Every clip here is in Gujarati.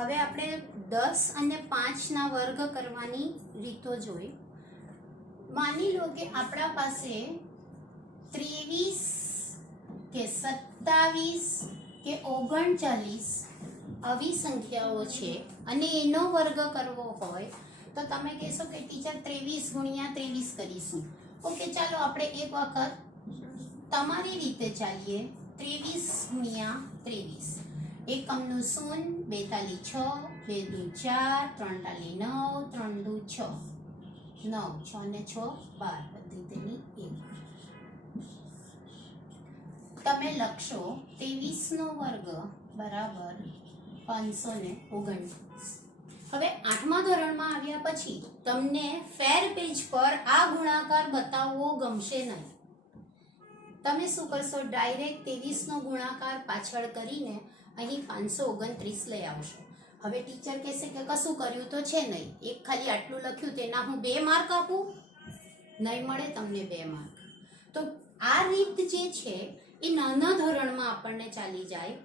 હવે આપણે 10 અને 5 ના વર્ગ કરવાની રીતો જોઈ. માની લો કે આપણા પાસે 23 કે 27 કે 39 આવી સંખ્યાઓ છે અને એનો વર્ગ કરવો હોય તો તમે કહેશો કે ટીચર 23 ગુણ્યા 23 કરીશું. ઓકે, ચાલો આપણે એક વખત તમારી રીતે ચાલીએ. 23 ગુણ્યા 23, એકમનું 0, 42 6, 2 દુ 4, 3 તાલી 9, 3 દુ 6, 9, 6 ને 6 12, બધી તેની 1. તમે લખશો 23 નો વર્ગ બરાબર 529. હવે 8મા ધોરણમાં આવ્યા પછી તમને ફેર પેજ પર આ ગુણાકાર બતાવવો ગમશે નહીં. તમે શું કરશો? ડાયરેક્ટ 23 નો ગુણાકાર પાછળ કરીને અહીં 529 લઈ આવશો. હવે ટીચર કહેશે કે કશું કર્યું તો છે નહીં, એક ખાલી આટલું લખ્યું તેના હું 2 માર્ક આપું? નહીં મળે તમને 2 માર્ક. તો આ રીત જે છે એ નાના ધોરણમાં આપણને ચાલી જાય.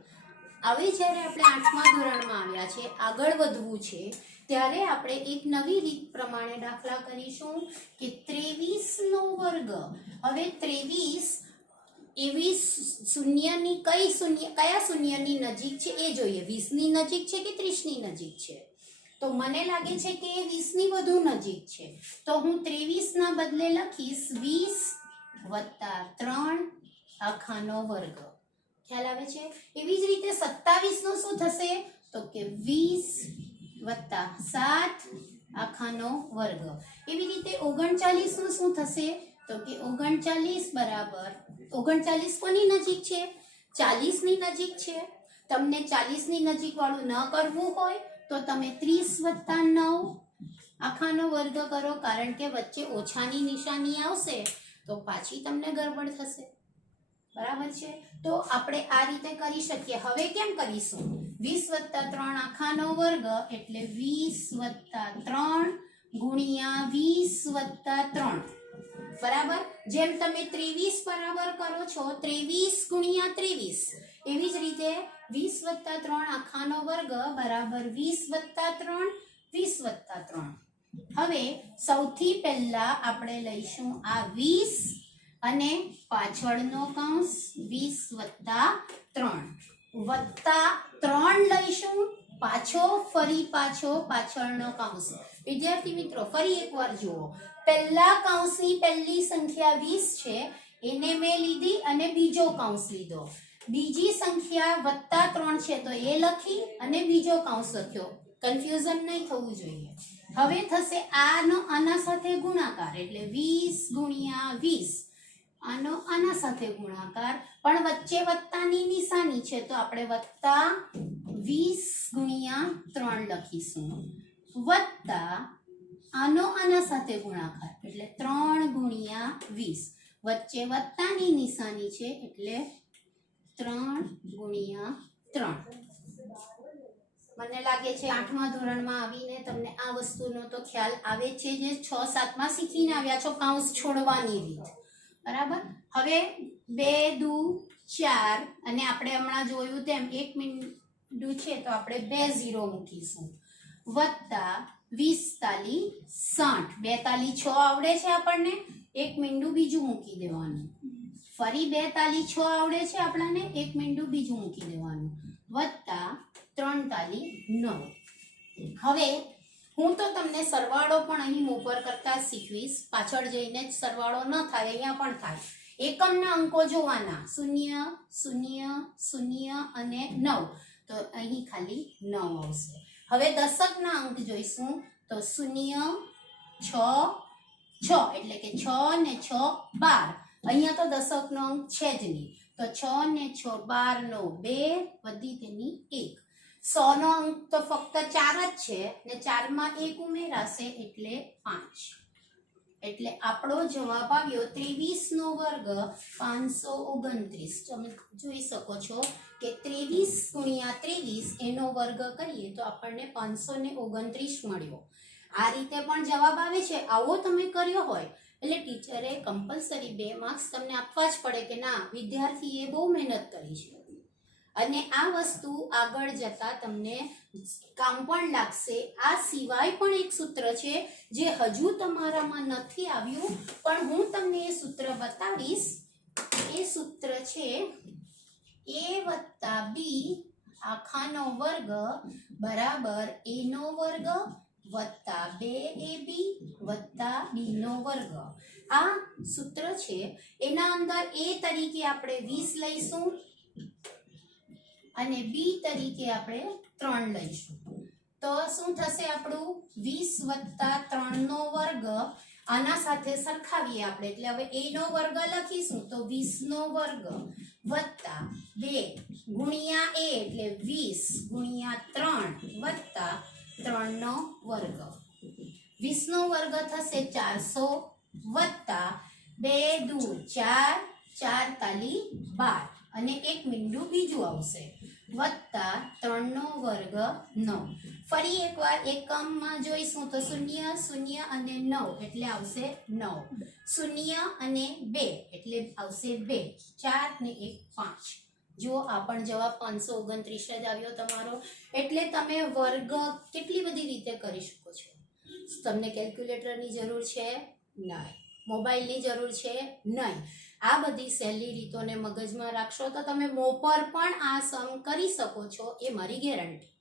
હવે જ્યારે આપણે 8મા ધોરણમાં આવ્યા છે, આગળ વધવું છે, ત્યારે આપણે એક નવી રીત પ્રમાણે દાખલા કરીશું કે 23 નો વર્ગ. હવે 23 એવી શૂન્યની કયા શૂન્યની નજીક છે એ જોઈએ. 20 ની નજીક છે કે 30 ની નજીક છે? તો મને લાગે છે કે 20 ની વધુ નજીક છે. તો હું 23 ના બદલે લખીશ 20 + 3 આખાનો વર્ગ. ખ્યાલ આવે છે? એવી જ રીતે 27 નો શું થશે? તો કે 20 + 7 આખાનો વર્ગ. એવી રીતે 39 નું શું થશે? તો કે 39 બરાબર 39 કોની નજીક છે? 40 ની નજીક છે. તમને 40 ની નજીક વાળું ન કરવું હોય તો તમે 30 + 9 આખાનો વર્ગ કરો, કારણ કે વચ્ચે ઓછાની નિશાની આવશે તો પાછી તમને ગડબડ થશે. બરાબર છે? તો આપણે આ રીતે કરી શકીએ. હવે કેમ કરીશું? 20 + 3 આખાનો વર્ગ એટલે 20 + 3 ગુણ્યા 20 + 3 બરાબર. જેમ તમે 23 બરાબર કરો છો 23 ગુણ્યા 23, એવી જ રીતે 20 + 3 આખાનો વર્ગ બરાબર 20 + 3 20 + 3. હવે સૌથી પહેલા આપણે લઈશું આ 20 અને પાછળનો કૌંસ 20 + 3 વત્તા 3 લઈશું, ફરી પાછો પાછળનો કૌંસ. વિદ્યાર્થી મિત્રો ફરી એકવાર જુઓ. પહેલા કૌંસની પહેલી સંખ્યા 20 છે, એને મેં લીધી અને બીજો કૌંસ લીધો. બીજી સંખ્યા +3 છે તો એ લખી અને બીજો કૌંસ લખ્યો. કન્ફ્યુઝન નહીં થવું જોઈએ. હવે થશે આના સાથે ગુણાકાર એટલે 20 ગુણ્યા 20, આના સાથે ગુણાકાર, પણ વચ્ચે વત્તાની નિશાની છે તો આપણે વત્તા 20 ગુણ્યા 3 લખીશું, વત્તા આના સાથે ગુણાકાર એટલે 3 ગુણ્યા 20, વચ્ચે વત્તાની નિશાની છે એટલે 3 ગુણ્યા 3. મને લાગે છે 8મા ધોરણમાં આવીને તમને આ વસ્તુનો તો ખ્યાલ આવે છે, જે 6 7માં શીખીને આવ્યા છો કૌંસ છોડવાની રીત. બરાબર. હવે 2 દુ 4 અને આપણે હમણાં જોયું તેમ 1 મીંડું છે તો આપણે 2 0 મૂકીશું, વત્તા 20 તાલી 60, 2 તાલી 6 આવડે છે આપણને, 1 મીંડું બીજું મૂકી દેવાનું, ફરી 2 તાલી 6 આવડે છે આપણને, 1 મીંડું બીજું મૂકી દેવાનું, વત્તા 3 તાલી 9. હવે હું તો તમને સરવાળો પણ અહીં ઉપર કરતા શીખવીશ, પાછળ જઈને જ સરવાળો ન થાય, અહીંયા પણ થાય. એકમના અંકો જોવાના 0 0 0 અને 9, તો અહીં ખાલી 9 આવશે. હવે દશકના અંક જોઈશું તો 0 6 6 એટલે કે 6 ને 6 12. અહીંયા તો દશકનો અંક છે જ નહીં, તો 6 ને 6 12 નો 2 વધી તેની 1. 100 નો અંક તો ફક્ત 4 જ છે ને 4માં 1 ઉમેરાશે એટલે 5. એટલે આપણો જવાબ આવ્યો 23 નો વર્ગ 529. તમે જોઈ શકો છો કે 23 ગુણ્યા 23 એનો વર્ગ કરીએ તો આપણને 529 મળ્યો. આ રીતે પણ જવાબ આવે છે. આવો તમે કર્યો હોય એટલે ટીચરે કમ્પલસરી 2 માર્ક્સ તમને આપવા જ પડે કે ના વિદ્યાર્થીએ બહુ મહેનત કરી છે. અને આ વસ્તુ આગળ જતા તમને કામ પણ લાગશે. આ સિવાય પણ એક સૂત્ર છે જે હજુ તમારામાં નથી આવ્યું, પણ હું તમને એ સૂત્ર બતાવીશ. એ સૂત્ર છે a + b આખાનો વર્ગ બરાબર a નો વર્ગ વત્તા 2ab વત્તા b નો વર્ગ. આ સૂત્ર છે. એના અંદર a તરીકે આપણે 20 લઈશું અને b તરીકે આપણે 3 લઈશું. તો શું થશે આપણું 20 + 3 નો વર્ગ. આના સાથે સરખાવીએ આપણે, એટલે હવે a નો વર્ગ લખીશું તો 20 નો વર્ગ વત્તા 2 ગુણ્યા a એટલે 20 ગુણ્યા 3 વત્તા 3 નો વર્ગ. 20 નો વર્ગ થશે 400 વત્તા 2 દુ 4 4 તાલી 12 અને એક મીંડું બીજું આવશે વત્તા 3 નો વર્ગ 9. ફરી એકવાર એકમમાં જોઈશું તો 0 0 અને 9 એટલે આવશે 9. 0 અને 2 એટલે આવશે 2. 4 ને 1 5. જો આ પણ જવાબ 529 જ આવ્યો તમારો. એટલે તમે વર્ગ કેટલી બધી રીતે કરી શકો છો. તમને કેલ્ક્યુલેટરની જરૂર છે નહીં, મોબાઈલની જરૂર છે નહીં. આ બધી સહેલી રીતોને મગજમાં રાખશો તો તમે મો પર પણ આ સમ કરી શકો છો, એ મારી ગેરંટી.